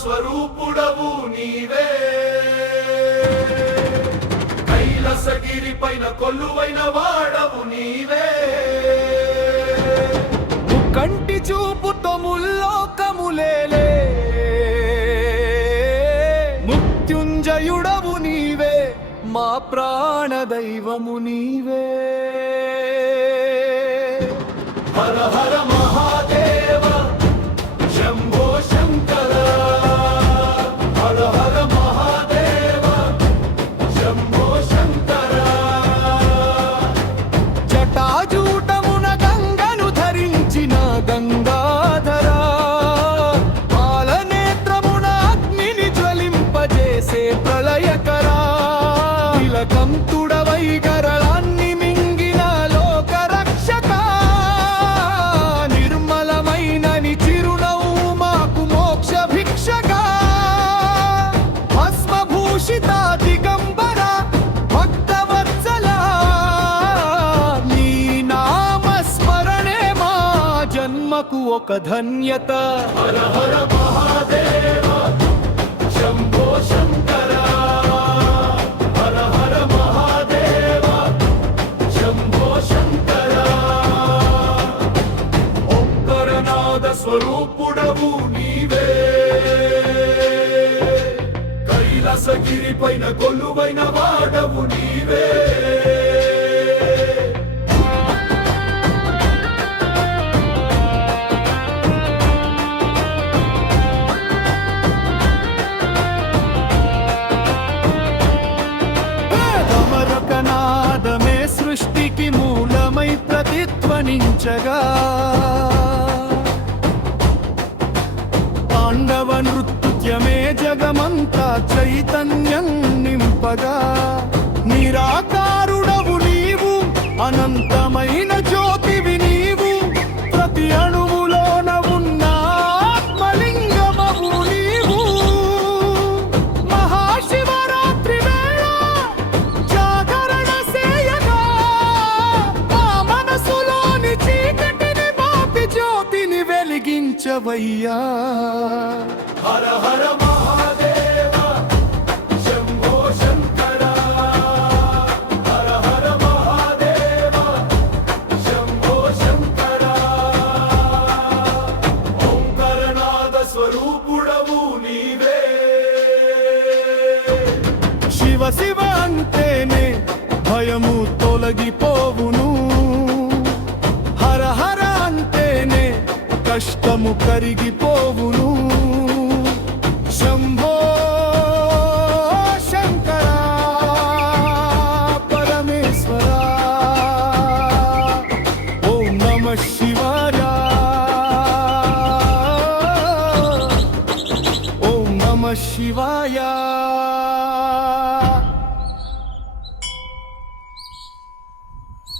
స్వరూపుడవు నీవే, కైలాసగిరి పైన కొలువైన వాడవు నీవే, కంటి చూపుతో ముల్లోకములేలే మృత్యుంజయుడవు నీవే, మా ప్రాణదైవము నీవే. హర హర మహాదేవ శంభో శంకర, హర హర మహాదేవ శంభో శంకర. జటాజూటమున గంగను ధరించిన గంగాధర, పాలనేత్రమున అగ్నిని జ్వలింపజేసే ప్రళయకరా, తిలకంతుడవై గరళాన్ని మింగిన లోకరక్షక, నిర్మలమైన ని చిరునవ్వు మాకు మోక్ష భిక్షక, భస్మభూషిత దిగంబర భక్తవత్సల, నీ నామస్మరణే మా జన్మకు ఒక ధన్యత. హర హర మహాదేవ శంభో శంకర, హర హర మహాదేవ శంభో శంకర. ఓంకారనాద స్వరూపుడవు నీవే, కైలాసగిరి పైన కొలువైన వాడవు నీవే. నాదమే సృష్టికి మూలమై ప్రతిధ్వనించగా, పాండవ నృత్యమే జగమంతా చైతన్యం నింపగా, నిరాకారుడవు నీవు, అనంతమైన జ్యోతివి నీవు, ప్రతి అణువులోన ఉన్న ఆత్మలింగమవు నీవు. మహాశివరాత్రి వేళ జాగరణ సేయగా, మా మనసులోని చీకటిని మాపి జ్యోతిని వెలిగించవయ్యా. హర హర మహాదేవ శంభో శంకర, హర హర మహాదేవ శంభో శంకర. ఓంకారనాద స్వరూపుడవు నీవే, శివ శివ అంటేనే భయము తొలగిపోవును, హర హర అంటేనే కష్టము కరిగిపోవును. శంభో శంకర పరమేశ్వర, ఓం నమః శివాయ, ఓం నమః శివాయ.